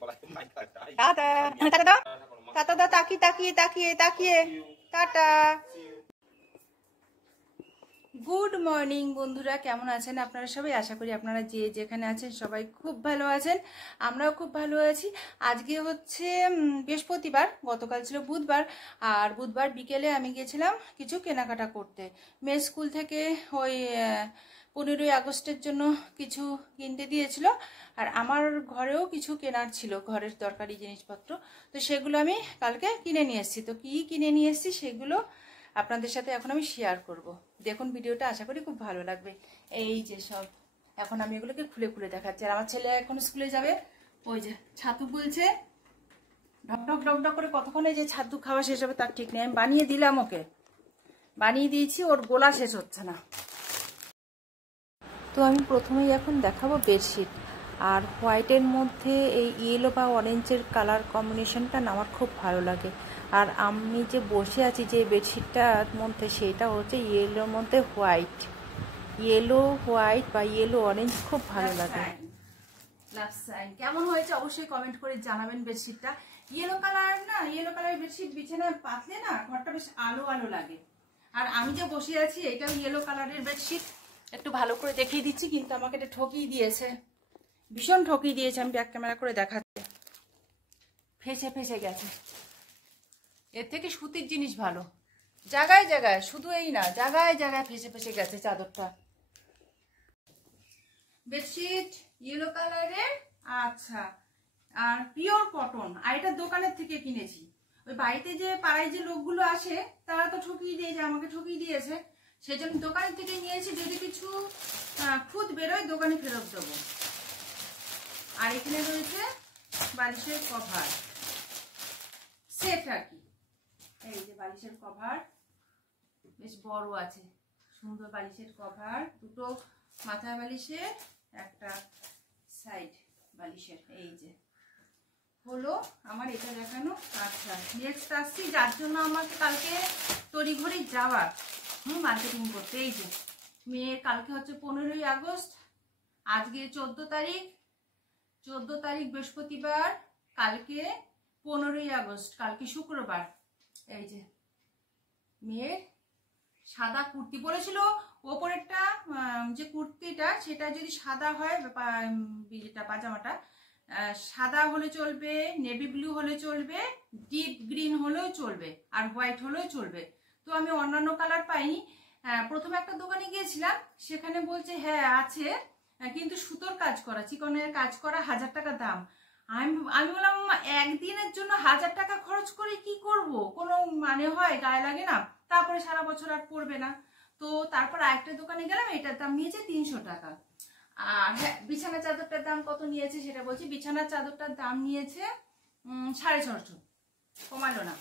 Tata tata দাও, tata দাও, তাকিয়ে তাকিয়ে তাকিয়ে তাকিয়ে টাটা। গুড মর্নিং বন্ধুরা, কেমন আছেন আপনারা সবাই? আশা করি আপনারা যে যেখানে আছেন সবাই খুব ভালো আছেন, আমরাও খুব ভালো আছি। আজকে হচ্ছে বৃহস্পতিবার, গতকাল ছিল বুধবার। আর বুধবার বিকেলে আমি গেছিলাম কিছু কেনাকাটা করতে। মেয়ে স্কুল থেকে ওই 15ই আগস্টের জন্য কিছু কিনতে দিয়েছিল, আর আমার ঘরেও কিছু কেনার ছিল, ঘরের দরকারি জিনিসপত্র। তো সেগুলো আমি কালকে কিনে নিয়ে এসেছি। তো কী কিনে নিয়ে এসেছি সেগুলো আপনাদের সাথে এখন আমি শেয়ার করব। দেখুন ভিডিওটা, আশা করি খুব ভালো লাগবে। এই যে সব এখন আমি এগুলোকে খুলে খুলে দেখাচ্ছি। আর আমার ছেলে এখন স্কুলে যাবে, ওই যে ছাতু বলছে, ঢকঢক ঢকঢক করে কতক্ষণে যে ছাতু খাওয়া শেষ হবে তার ঠিক নেই। আমি বানিয়ে দিলাম, ওকে বানিয়ে দিয়েছি, ওর গোলা শেষ হচ্ছে না। তো আমি প্রথমেই এখন দেখাবো বেডশিট। আর হোয়াইটের মধ্যে এই ইয়েলো বা অরেঞ্জের কালার কম্বিনেশনটা না আমার খুব ভালো লাগে। আর আমি যে বসে আছি যে বেডশিটটার মধ্যে, সেটা হচ্ছে ইয়েলোর মধ্যে হোয়াইট, ইয়েলো হোয়াইট বা ইয়েলো অরেঞ্জ, খুব ভালো লাগে। কেমন হয়েছে অবশ্যই কমেন্ট করে জানাবেন। বেডশিটটা ইয়েলো কালার না, ইয়েলো কালারের বেডশিট বিছানায় পাতলে না ঘরটা বেশ আলো আলো লাগে। আর আমি যে বসে আছি এটাও ইয়েলো কালারের বেডশিট। একটু ভালো করে দেখিয়ে দিচ্ছি, কিন্তু আমাকে এটা ঠকিয়ে দিয়েছে, ভীষণ ঠকিয়ে দিয়েছে। আমি ব্যাক ক্যামেরা করে দেখাচ্ছি, ফেসে ফেসে গেছে। এর থেকে সুতির জিনিস ভালো, জায়গায় জায়গায়, শুধু এই না, জায়গায় জায়গায় ফেসে ফেসে গেছে চাদরটা। বেডশিট ইয়েলো কালারের, আচ্ছা, আর পিওর কটন। আর এটা দোকানের থেকে কিনেছি। ওই বাড়িতে যে পাড়ায় যে লোকগুলো আসে তারা তো ঠকিয়ে দিয়েছে, আমাকে ঠকিয়ে দিয়েছে, সেজন্য দোকানের থেকে নিয়েছি। যদি কিছু খুদ বেরোয় দোকানে ফেরত দেবো। আর এখানে রয়েছে বালিশের কভার সেট আর কি। এই যে বালিশের কভার বেশ বড় আছে, সুন্দর বালিশের কভার, দুটো মাথার বালিশের, একটা সাইড বালিশের। এই যে হলো আমার এটা দেখানো। আচ্ছা, নেক্সট আসছি, যার জন্য আমাকে কালকে তড়িঘড়ি যাওয়ার মার্কেটিং করতে। এই যে মেয়ের কালকে হচ্ছে 15ই আগস্ট, আজকে 14 তারিখ, 14 তারিখ বৃহস্পতিবার, কালকে 15ই আগস্ট, কালকে শুক্রবার। এই যে মেয়ের সাদা কুর্তি বলেছিল, ওপরেরটা যে কুর্তিটা সেটা যদি সাদা হয়, যেটা পাজামাটা সাদা হলে চলবে, নেভি ব্লু হলে চলবে, ডিপ গ্রিন হলেও চলবে, আর হোয়াইট হলেও চলবে। তো আমি অন্যান্য কালার পাইনি। প্রথমে একটা দোকানে গিয়েছিলাম, সেখানে বলছে হ্যাঁ আছে, কিন্তু সুতোর কাজ করা, চিকনের কাজ করা, 1000 টাকা দাম। আমি বললাম একদিনের জন্য 1000 টাকা খরচ করে কি করব, কোনো মানে হয়, গায়ে লাগে না, তারপরে সারা বছর আর পরবে না। তো তারপর আরেকটা দোকানে গেলাম, এটার দাম নিয়েছে 300 টাকা। আর হ্যাঁ, বিছানা চাদরটার দাম কত নিয়েছে সেটা বলছি। বিছানার চাদরটার দাম নিয়েছে 650, কমালো না,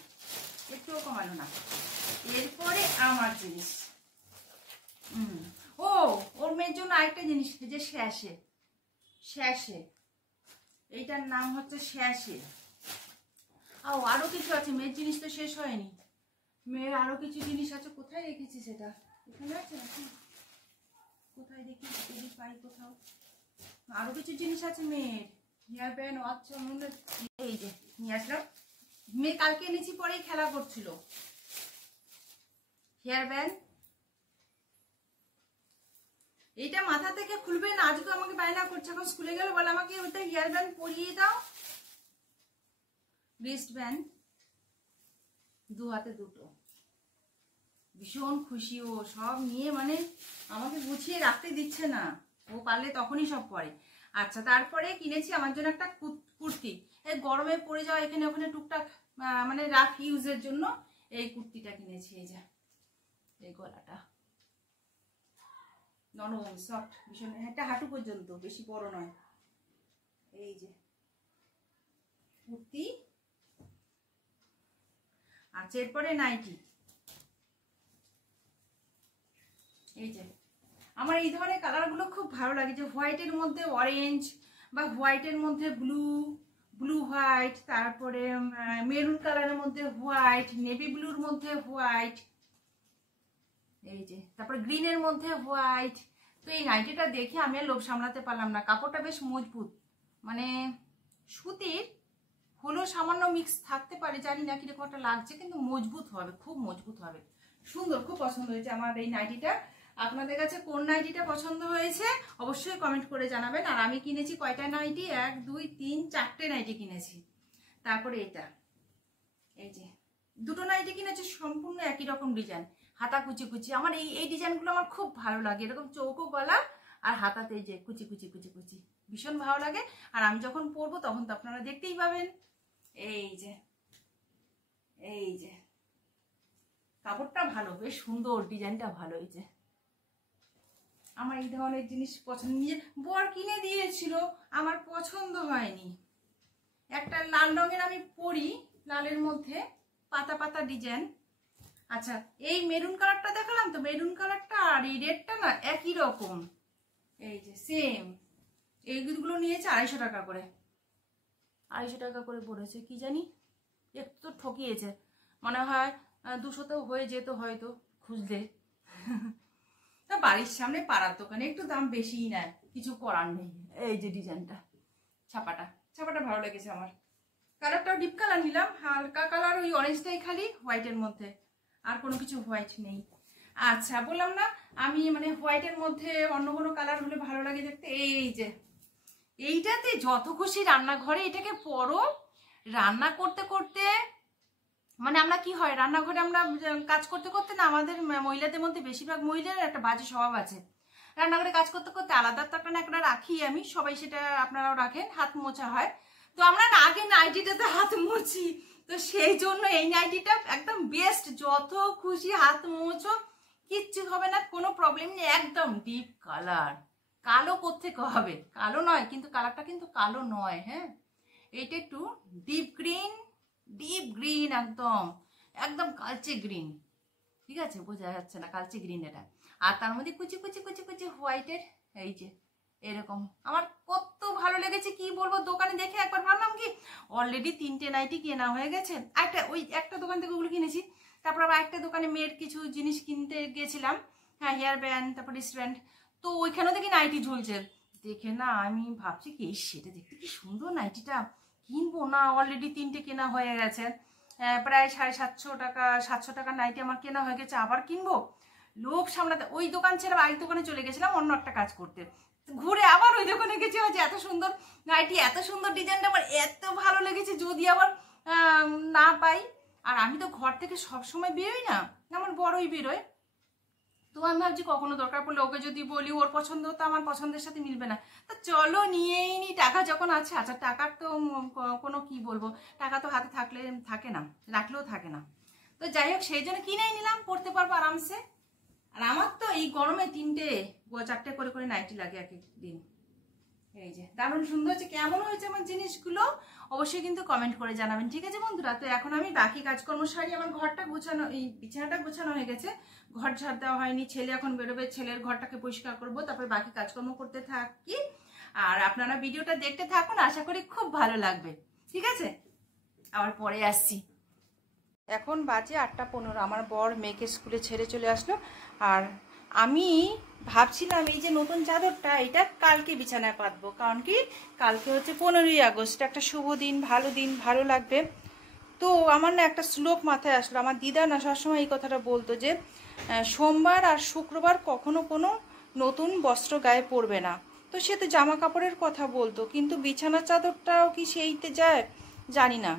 একটুও কমালো না। এরপরে আমার জিনিস, ও ওর মেয়ের জন্য আরেকটা জিনিস, যে শ্যাশে, শ্যাশে, এইটার নাম হচ্ছে শ্যাশে। আরো কিছু আছে, মেয়ের জিনিস তো শেষ হয়নি, মেয়ের আরো কিছু জিনিস আছে। কোথায় রেখেছি সেটা, এখানে আছে নাকি, কোথায় দেখি যদি পাই কোথাও। আরো কিছু জিনিস আছে মেয়ের, হেয়ার ব্যান্ড, ওয়াচ, এই যে নিয়ে আসলাম। মেয়ে কালকে এনেছি, পরেই খেলা করছিল। হেয়ার ব্যান্ড, এইটা মাথা থেকে খুলবে না, আজকে আমাকে বায়না করছে, এখন স্কুলে গেলে বলে আমাকে ওটা হেয়ার ব্যান্ড পরিয়ে দাও। রিস্ট ব্যান্ড, দু হাতে দুটো, ভীষণ খুশি ও, সব নিয়ে মানে আমাকে গুছিয়ে রাখতে দিচ্ছে না, ও পারলে তখনই সব পরে। আচ্ছা, তারপরে কিনেছি আমার জন্য একটা কুর্তি, এই গরমে পরে যাওয়া, এখানে ওখানে টুকটাক মানে রাফ ইউজের জন্য এই কুর্তিটা কিনেছি। এই যে এই গলাটা নরম সফট ভীষণ, একটা হাঁটু পর্যন্ত, বেশি বড় নয়। এই যে কুর্তি, আচ্ছা এরপরে নাইটি। এই যে আমার এই ধরনের কালারগুলো খুব ভালো লাগে, যে হোয়াইটের মধ্যে অরেঞ্জ বা হোয়াইটের মধ্যে ব্লু, ব্লু হোয়াইট, তারপরে মেরুন কালারের মধ্যে হোয়াইট, নেভি ব্লুর মধ্যে হোয়াইট, এই যে তারপরে গ্রিনের মধ্যে হোয়াইট। তো এই নাইটিটা দেখে আমি আর লোভ সামলাতে পারলাম না, কাপড়টা বেশ মজবুত, মানে সুতির হলো সামান্য মিক্স থাকতে পারে, জানি না কিরকম একটা লাগছে, কিন্তু মজবুত হবে, খুব মজবুত হবে, সুন্দর, খুব পছন্দ হয়েছে আমার এই নাইটিটা। আপনাদের কাছে কোন নাইটিটা পছন্দ হয়েছে অবশ্যই কমেন্ট করে জানাবেন। আর আমি কিনেছি কয়টা নাইটি, 1 2 3 4টে নাইটি কিনেছি। তারপরে এটা, এই যে দুটো নাইটি কিনেছি, সম্পূর্ণ একই রকম ডিজাইন, হাতা কুচি কুচি। আমার এই ডিজাইনগুলো আমার খুব ভালো লাগে, এরকম চৌকো গলা আর হাতাতে যে কুচি কুচি কুচি কুচি, ভীষণ ভালো লাগে। আর আমি যখন পরবো তখন তো আপনারা দেখতেই পাবেন। এই যে কাপড়টা ভালো, বেশ সুন্দর, ডিজাইনটা ভালো। এই যে আমার এই ধরনের জিনিস পছন্দ, নিজের বর কিনে দিয়েছিল, আমার পছন্দ হয়নি। একটা লাল রঙের আমি পরি, লালের মধ্যে পাতা পাতা ডিজাইন। আচ্ছা, এই মেরুন কালারটা দেখালাম তো, মেরুন কালারটা আর এই রেডটা না একই রকম, এই যে সেম। এইগুলো নিয়েছে 250 টাকা করে, 250 টাকা করে পড়েছে। কি জানি একটু তো ঠকিয়েছে, মনে হয় 200তেও হয়ে যেত হয়তো খুঁজলে। তা বাড়ির সামনে পাড়ার দোকানে একটু দাম বেশিই নেয়, কিছু করার নেই। এই যে ডিজাইনটা, ছাপাটা ভালো লেগেছে আমার। কালারটাও ডিপ কালার নিলাম, হালকা কালার, ওই অরেঞ্জটাই খালি হোয়াইটের মধ্যে, আর কোনো কিছু হোয়াইট নেই। আচ্ছা, বললাম না আমি মানে হোয়াইটের মধ্যে অন্য কোনো কালার হলে ভালো লাগে দেখতে। এই যে এইটাতে যত খুশি রান্নাঘরে এটাকে পরো, রান্না করতে করতে, মানে আমরা কি হয় রান্নাঘরে আমরা কাজ করতে করতে না, আমাদের মহিলাদের মধ্যে বেশিরভাগ মহিলার একটা বাজে স্বভাব আছে, রান্নাঘরে কাজ করতে করতে আলাদা তো একটা রাখি আমি, সবাই সেটা আপনারাও রাখেন, হাত মোছা হয়। তো আমরা না আগে নাইটিটাতে হাত মুছি, তো সেই জন্য এই নাইটিটা একদম বেস্ট, যত খুশি হাত মুছো, কিচ্ছু হবে না, কোনো প্রবলেম নেই। একদম ডিপ কালার, কালো কোত্থেকে হবে, কালো নয় কিন্তু, কালারটা কিন্তু কালো নয়। হ্যাঁ, এইটা একটু ডিপ গ্রিন, একদম একদম কালচে গ্রিন, ঠিক আছে, বোঝা যাচ্ছে না, কালচে গ্রিন এটা। আর তার মধ্যে কুচি কুচি কুচি কুচি হোয়াইটের, এই যে এরকম। আমার কত ভালো লেগেছে কি বলবো, দোকানে দেখে একবার ভাবলাম কি অলরেডি 3টে নাইটি কেনা হয়ে গেছে। একটা দোকান থেকে ওগুলো কিনেছি, তারপর আবার একটা দোকানে মেয়ের কিছু জিনিস কিনতে গেছিলাম, হ্যাঁ, হেয়ার ব্যান্ড, তারপর রিস্টব্যান্ড, তো ওইখানেও দেখি নাইটি ঝুলছে। দেখে না আমি ভাবছি কি সেটা দেখতে কি সুন্দর, নাইটিটা কিনবো না, অলরেডি 3টে কেনা হয়ে গেছে, প্রায় 750 টাকা, 700 টাকার নাইটি আমার কেনা হয়ে গেছে, আবার কিনবো, লোভ সামলাতে ওই দোকান ছেড়ে আরেক দোকানে চলে গেছিলাম অন্য একটা কাজ করতে, ঘুরে আবার ওই দোকানে গেছি, হচ্ছে এত সুন্দর নাইটি, এত সুন্দর ডিজাইনটা আমার এত ভালো লেগেছে, যদি আবার না পাই। আর আমি তো ঘর থেকে সবসময় বেরোই না, আমার বড়ই বেরোয়, তো আমি ভাবছি কখনো দরকার পড়লে ওকে যদি বলি, ওর পছন্দ তো আমার পছন্দের সাথে মিলবে না, তো চলো নিয়েই নি, টাকা যখন আছে। আচ্ছা, টাকার তো কোনো কি বলবো, টাকা তো হাতে থাকলে থাকে না, রাখলেও থাকে না, তো যাই হোক সেই জন্য কিনেই নিলাম, পড়তে পারবো আরামসে। আর আমার তো এই গরমে 4টে করে নাইটি লাগে এক এক দিন। এই যে দারুণ সুন্দর হয়েছে, কেমন হয়েছে আমার জিনিসগুলো অবশ্যই কিন্তু কমেন্ট করে জানাবেন, ঠিক আছে বন্ধুরা। তো এখন আমি বাকি কাজকর্ম সারি, আমার ঘরটা গোছানো, এই বিছানাটা গোছানো হয়ে গেছে, ঘর ঝাড় দেওয়া হয়নি, ছেলে এখন বেরোবে, ছেলের ঘরটাকে পরিষ্কার করবো, তারপর বাকি কাজকর্ম করতে থাকি। আর আপনারা ভিডিওটা দেখতে থাকুন, আশা করি খুব ভালো লাগবে, ঠিক আছে। আবার পরে আসছি। এখন বাজে 8টা 15, আমার বর মেয়েকে স্কুলে ছেড়ে চলে আসলো। আর আমি ভাবছিলাম এই যে নতুন চাদরটা, এটা কালকে বিছানায় পাতবো, কারণ কি কালকে হচ্ছে 15ই আগস্ট, একটা শুভ দিন, ভালো লাগবে। তো আমার না একটা শ্লোক মাথায় আসলো, আমার দিদা না সবসময় এই কথাটা বলতো যে সোমবার আর শুক্রবার কখনো কোনো নতুন বস্ত্র গায়ে পরবে না। তো সে তো জামা কাপড়ের কথা বলতো, কিন্তু বিছানার চাদরটাও কি সেইতে যায় জানি না।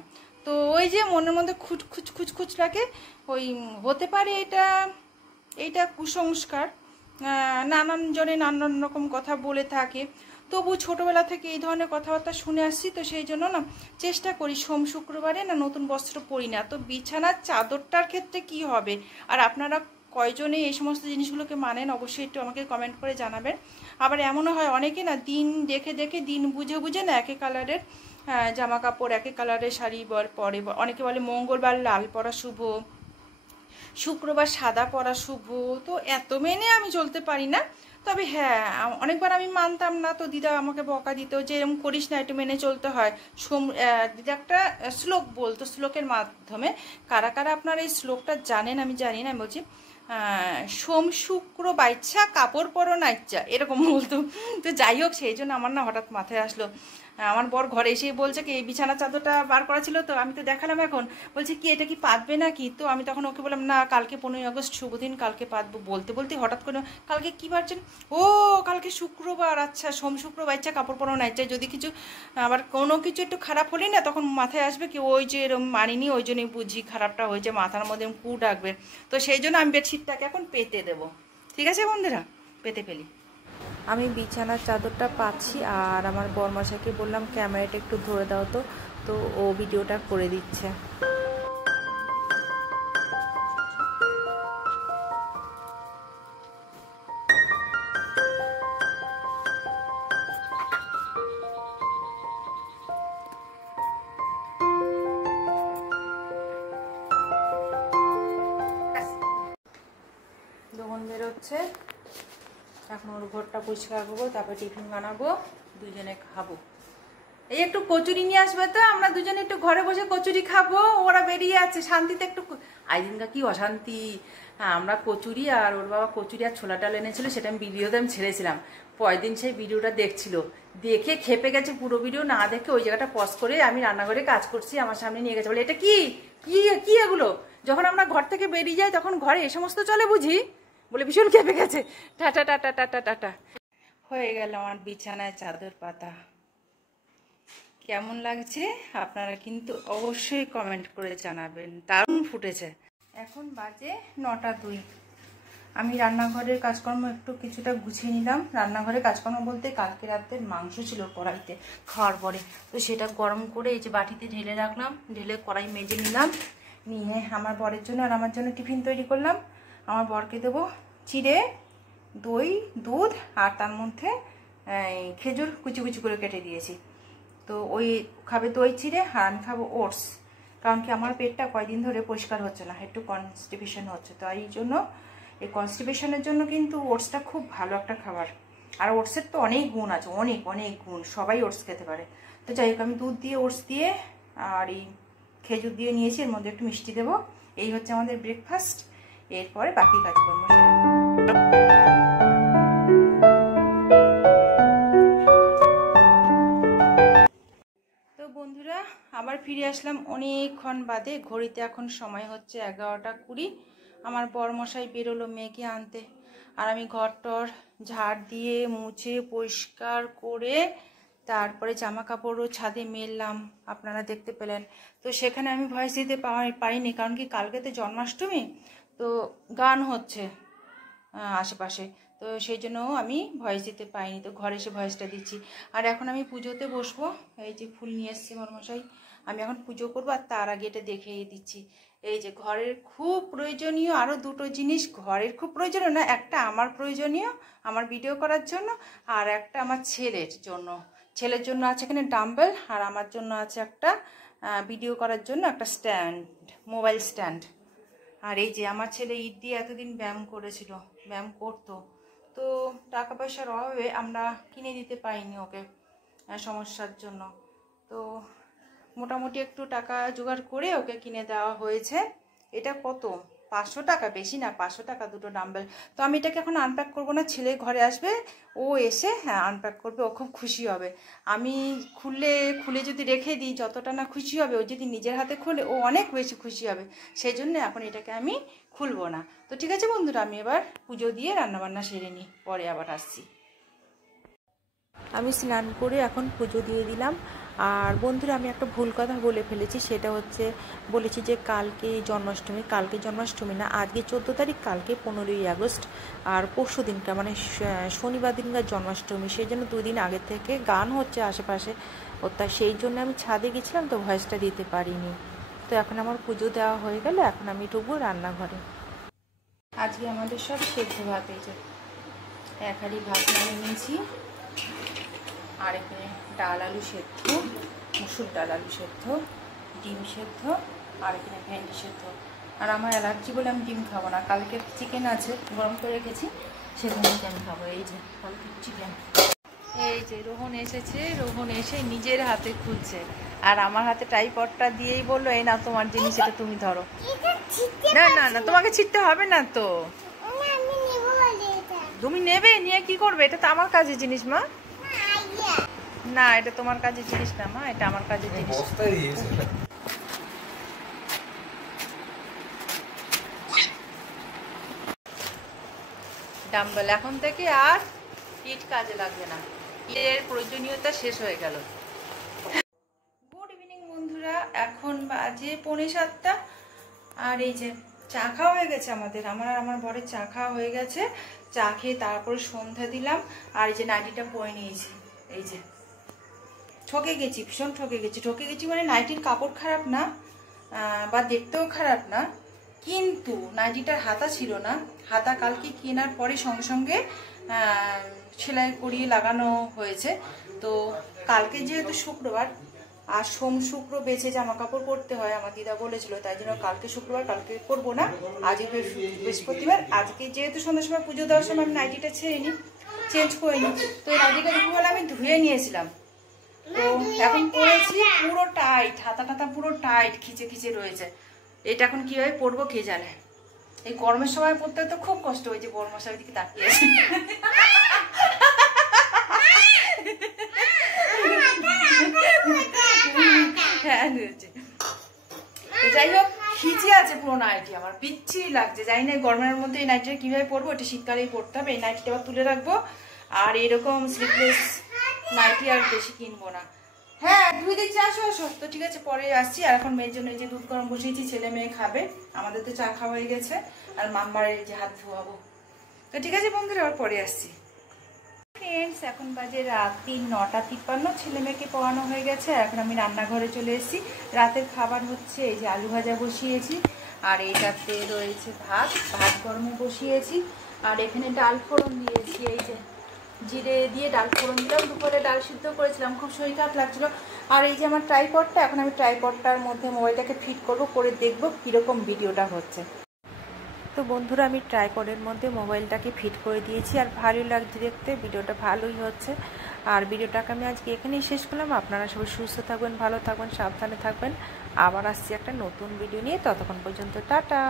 তো ওই যে মনের মধ্যে খুচ লাগে, ওই হতে পারে এইটা কুসংস্কার, নানান জনে নানান রকম কথা বলে থাকে, তবু ছোটবেলা থেকে এই ধরনের কথাবার্তা শুনে আসছি, তো সেই জন্য না চেষ্টা করি সোম শুক্রবারে না নতুন বস্ত্র পরি না। তো বিছানার চাদরটার ক্ষেত্রে কি হবে, আর আপনারা কয়জনে এই সমস্ত জিনিসগুলোকে মানেন অবশ্যই একটু আমাকে কমেন্ট করে জানাবেন। আবার এমনও হয় অনেকে না দিন দেখে দিন বুঝে না একে কালারের জামা কাপড়, একে কালারের শাড়ি পরে, অনেকে বলে মঙ্গলবার লাল পরা শুভ, শুক্রবার সাদা পরা শুভ, তো এত মেনে আমি চলতে পারি না। তবে হ্যাঁ, অনেকবার আমি মানতাম না, তো দিদা আমাকে বকা দিত যে এরকম করিস না, একটু মেনে চলতে হয়। দিদা একটা শ্লোক বলতো, শ্লোকের মাধ্যমে কারা কারা আপনারা এই শ্লোকটা জানেন আমি জানি না, আমি বলছি সোম শুক্র বাইচ্ছা কাপড় পরো নাইচ্ছা, এরকম বলতো। তো যাই হোক সেই জন্য আমার না হঠাৎ মাথায় আসলো আমার বর ঘরে এসেই বলছে কি এই বিছানা চাদরটা বার করা ছিল, তো আমি তো দেখালাম এখন, বলছে কি এটা কি পাতবে নাকি? তো আমি তখন ওকে বললাম না, কালকে 15ই আগস্ট শুভ দিন, কালকে পাতবো। বলতে বলতে হঠাৎ করে কালকে কি বার জানি, ও কালকে শুক্রবার, আচ্ছা সোম শুক্রবার, ইচ্ছা কাপড় পরানো না, ইচ্ছা যদি কিছু আবার কোনো কিছু একটু খারাপ হলে না তখন মাথায় আসবে কি ওই যে এরকম মানিনি, ওই জন্যই বুঝি খারাপটা হয়েছে, মাথার মধ্যে কু ডাকবে। তো সেই জন্য আমি বেডশিটটাকে এখন পেতে দেবো। ঠিক আছে বন্ধুরা, পেতে ফেলি। আমি বিছানার চাদরটা পাচ্ছি আর আমার বরমশাইকে বললাম ক্যামেরাটা একটু ধরে দাও, তো ও ভিডিওটা করে দিচ্ছে। যখন বেরোচ্ছে এখন ওর ঘরটা পরিষ্কার করবো, তারপর টিফিন বানাবো, দুজনে খাবো। এই একটু কচুরি নিয়ে আসবে তো, আমরা দুজনে একটু ঘরে বসে কচুরি খাবো। ওরা বেরিয়ে আছে শান্তিতে একটু, আইদিনকা কি অশান্তি। হ্যাঁ, আমরা কচুরি আর ওর বাবা কচুরি আর ছোলা ডাল এনেছিল, সেটা আমি ভিডিওতে আমি ছেড়েছিলাম। পরের দিন সেই ভিডিওটা দেখছিল, দেখে খেপে গেছে, পুরো ভিডিও না দেখে ওই জায়গাটা পজ করে আমি রান্নাঘরে কাজ করছি আমার সামনে নিয়ে গেছে, বলে এটা কি কি কি এগুলো। যখন আমরা ঘর থেকে বেরিয়ে যাই তখন ঘরে এ সমস্ত চলে বুঝি, বলে ভীষণ খেপে গেছে। Tata tata tata tata. হয়ে গেল আমার বিছানায় চাদর পাতা। কেমন লাগছে আপনারা কিন্তু অবশ্যই কমেন্ট করে জানাবেন। দারুণ ফুটেছে। এখন বাজে 9টা 2। আমি রান্নাঘরের কাজকর্ম একটু কিছুটা গুছিয়ে নিলাম। রান্নাঘরের কাজকর্ম বলতে কালকে রাতের মাংস ছিল কড়াইতে খাওয়ার পরে, তো সেটা গরম করে এই যে বাটিতে ঢেলে রাখলাম, ঢেলে কড়াই মেজে নিলাম, নিয়ে আমার বরের জন্য আর আমার জন্য টিফিন তৈরি করলাম। আমার বরকে দেবো চিড়ে, দই, দুধ আর তার মধ্যে খেজুর কুচি কুচি করে কেটে দিয়েছি। তো ওই খাবে দই চিড়ে আর আমি খাবো ওটস, কারণ কি আমার পেটটা কয়দিন ধরে পরিষ্কার হচ্ছে না, একটু কনস্টিপেশন হচ্ছে। তো এই জন্য এই কনস্টিপেশনের জন্য কিন্তু ওটসটা খুব ভালো একটা খাবার। আর ওটসের তো অনেক গুণ আছে, অনেক অনেক গুণ, সবাই ওটস খেতে পারে। তো যাই হোক, আমি দুধ দিয়ে ওটস দিয়ে আর এই খেজুর দিয়ে নিয়েছি, এর মধ্যে একটু মিষ্টি দেবো। এই হচ্ছে আমাদের ব্রেকফাস্ট। এরপরে বাকি কাজকর্ম সেরে বন্ধুরা আবার ফিরে আসলাম অনেকক্ষণ বাদে। ঘড়িতে এখন সময় হচ্ছে 11টা 20। আমার বরমশাই বেরোলো মেয়েকে আনতে, আর আমি ঘরটর ঝাড় দিয়ে মুছে পরিষ্কার করে তারপরে জামা কাপড়ও ছাদে মেললাম, আপনারা দেখতে পেলেন। তো সেখানে আমি ভয়েস দিতে পারিনি, কারণ কি কালকে তো জন্মাষ্টমী, তো গান হচ্ছে আশেপাশে, তো সেই জন্য আমি ভয়েস দিতে পাইনি। তো ঘরে এসে ভয়েসটা দিচ্ছি। আর এখন আমি পুজোতে বসবো। এই যে ফুল নিয়ে এসছি বরমশাই, আমি এখন পুজো করবো। আর তার আগে এটা দেখিয়ে দিচ্ছি, এই যে ঘরের খুব প্রয়োজনীয় আরও দুটো জিনিস, ঘরের খুব প্রয়োজনীয় না, একটা আমার প্রয়োজনীয় আমার ভিডিও করার জন্য, আর একটা আমার ছেলের জন্য। ছেলের জন্য আছে এখানে ডাম্বেল, আর আমার জন্য আছে একটা ভিডিও করার জন্য একটা স্ট্যান্ড, মোবাইল স্ট্যান্ড। আর এই যে আমার ছেলে ঈদ দিয়ে এতদিন ব্যায়াম করেছিল, ব্যায়াম করতো, তো টাকা পয়সার অভাবে আমরা কিনে দিতে পারিনি ওকে সমস্যার জন্য। তো মোটামুটি একটু টাকা জোগাড় করে ওকে কিনে দেওয়া হয়েছে। এটা কত, 500 টাকা, বেশি না, 500 টাকা দুটো ডাম্বেল। তো আমি এটাকে এখন আনপ্যাক করবো না, ছেলে ঘরে আসবে, ও এসে হ্যাঁ আনপ্যাক করবে, ও খুব খুশি হবে। আমি খুলে যদি রেখে দিই, যতটা না খুশি হবে, ও যদি নিজের হাতে খোলে ও অনেক বেশি খুশি হবে। সেই জন্য এখন এটাকে আমি খুলবো না। তো ঠিক আছে বন্ধুরা, আমি এবার পুজো দিয়ে রান্নাবান্না সেরে নিই, পরে আবার আসছি। আমি স্নান করে এখন পুজো দিয়ে দিলাম। আর বন্ধুরা আমি একটা ভুল কথা বলে ফেলেছি, সেটা হচ্ছে বলেছি যে কালকে জন্মাষ্টমী। কালকে জন্মাষ্টমী না, আজকে 14 তারিখ, কালকে 15ই আগস্ট। আর পরশু দিনকার মানে শনিবার দিনকার জন্মাষ্টমী, সেই জন্য 2 দিন আগে থেকে গান হচ্ছে আশেপাশে, তা সেই জন্য আমি ছাদে গেছিলাম, তো ভয়েসটা দিতে পারিনি। তো এখন আমার পুজো দেওয়া হয়ে গেল, এখন আমি ঢুকবো রান্নাঘরে। আজকে আমাদের সব সেদ্ধ ভাত, এই যে 1 হাঁড়ি ভাত নিয়ে নিয়েছি, আর এখানে ডাল আলু সেদ্ধ, মুসুর ডাল আলু সেদ্ধ, ডিম সেদ্ধ, আর এখানে ভেন্ডি সেদ্ধ। আর আমার অ্যালার্জি বলে আমি ডিম খাবো না, কালকে চিকেন আছে গরম করে রেখেছি, সেখানে আমি খাবো। এই যে কালকে চিকেন। এই যে রোহন এসেছে, রোহন এসে নিজের হাতে খুলছে, আর আমার হাতে ট্রাইপডটা দিয়েই বললো এই না তোমার জিনিস, এটা তুমি ধরো। না না না, তোমাকে ছিটতে হবে না তো, তুমি নেবে, নিয়ে কি করবে, এটা তো আমার কাজের জিনিস মা। না, এটা তোমার কাজের জিনিস না মা, এটা আমার কাজের জিনিস। ডাম্বেল এখন থেকে আর ইট কাজে লাগবে না, এর প্রয়োজনীয়তা শেষ হয়ে গেল। গুড ইভিনিং বন্ধুরা, এখন বাজে 6:45 আর এই যে চা খাওয়া হয়ে গেছে আমাদের, আমার বরের চা খাওয়া হয়ে গেছে। চা খেয়ে তারপরে সন্ধ্যা দিলাম। আর এই যে নাইটিটা পরে নিয়েছি, এই যে ঠকে গেছি, ভীষণ ঠকে গেছি মানে নাইটির কাপড় খারাপ না বা দেখতেও খারাপ না, কিন্তু নাইটিটার হাতা ছিল না। হাতা কালকে কেনার পরে সঙ্গে সঙ্গে সেলাই করিয়ে লাগানো হয়েছে। তো কালকে যেহেতু শুক্রবার আর সোম শুক্র বেছে জামা কাপড় পরতে হয়, আমার দিদা বলেছিল, তাই জন্য কালকে শুক্রবার, কালকে করবো না, আজকে বৃহস্পতিবার। আজকে যেহেতু সন্ধ্যার সময় পুজো দেওয়ার সময় আমি নাইটিটা চেঞ্জ করে নিই, তো এই নাইটিটা দুপুরবেলা আমি ধুয়ে নিয়েছিলাম। তো এখন পরেছি, পুরো টাইট, হাতা টাতা পুরো টাইট, খিচে রয়েছে। এটা এখন কিভাবে পরবো কে জানে। এই গরমের সময় পরতে তো খুব কষ্ট হয়েছে। বড় মশাই দিকে তাকিয়ে আছে। হ্যাঁ, যাই হোক, খিচে আছে পুরো নাইটি, আমার বিচ্ছিরি লাগছে। জানি না গরমের মধ্যে এই নাইটিটা কিভাবে পরবো, এটা শীতকালেই পরতে হবে। এই নাইটিটা আবার তুলে রাখবো, আর এরকম স্লিভলেস নাইটি আর বেশি কিনবো না। হ্যাঁ, ধুয়ে দিচ্ছি, আসো। তো ঠিক আছে, পরে আসছি। আর এখন মেয়ের জন্য এই যে দুধ গরম বসিয়েছি, ছেলে মেয়ে খাবে, আমাদের তো চা খাওয়া হয়ে গেছে। আর মাম্মার এই যে হাত ধোয়াবো। তো ঠিক আছে বন্ধুরা, আবার পরে আসছি। ফ্রেন্ডস, এখন বাজে রাত 9:53, ছেলে মেয়েকে পড়ানো হয়ে গেছে। আর এখন আমি রান্নাঘরে চলে এসেছি। রাতের খাবার হচ্ছে এই যে আলু ভাজা বসিয়েছি, আর এইটাতে রয়েছে ভাত গরমে বসিয়েছি। আর এখানে ডাল ফোড়ন দিয়েছি, এই যে জিরে দিয়ে ডাল ফোড়ন দিলাম। দুপুরে ডাল সিদ্ধ করেছিলাম, খুব শরীর খারাপ লাগছিল। আর এই যে আমার ট্রাইপডটা, এখন আমি ট্রাইপডটার মধ্যে মোবাইলটাকে ফিট করব, করে দেখব কীরকম ভিডিওটা হচ্ছে। তো বন্ধুরা, আমি ট্রাইপডের মধ্যে মোবাইলটাকে ফিট করে দিয়েছি, আর ভালোই লাগছে দেখতে, ভিডিওটা ভালোই হচ্ছে। আর ভিডিওটাকে আমি আজকে এখানেই শেষ করলাম। আপনারা সবাই সুস্থ থাকবেন, ভালো থাকবেন, সাবধানে থাকবেন। আবার আসছি একটা নতুন ভিডিও নিয়ে, ততক্ষণ পর্যন্ত টাটা।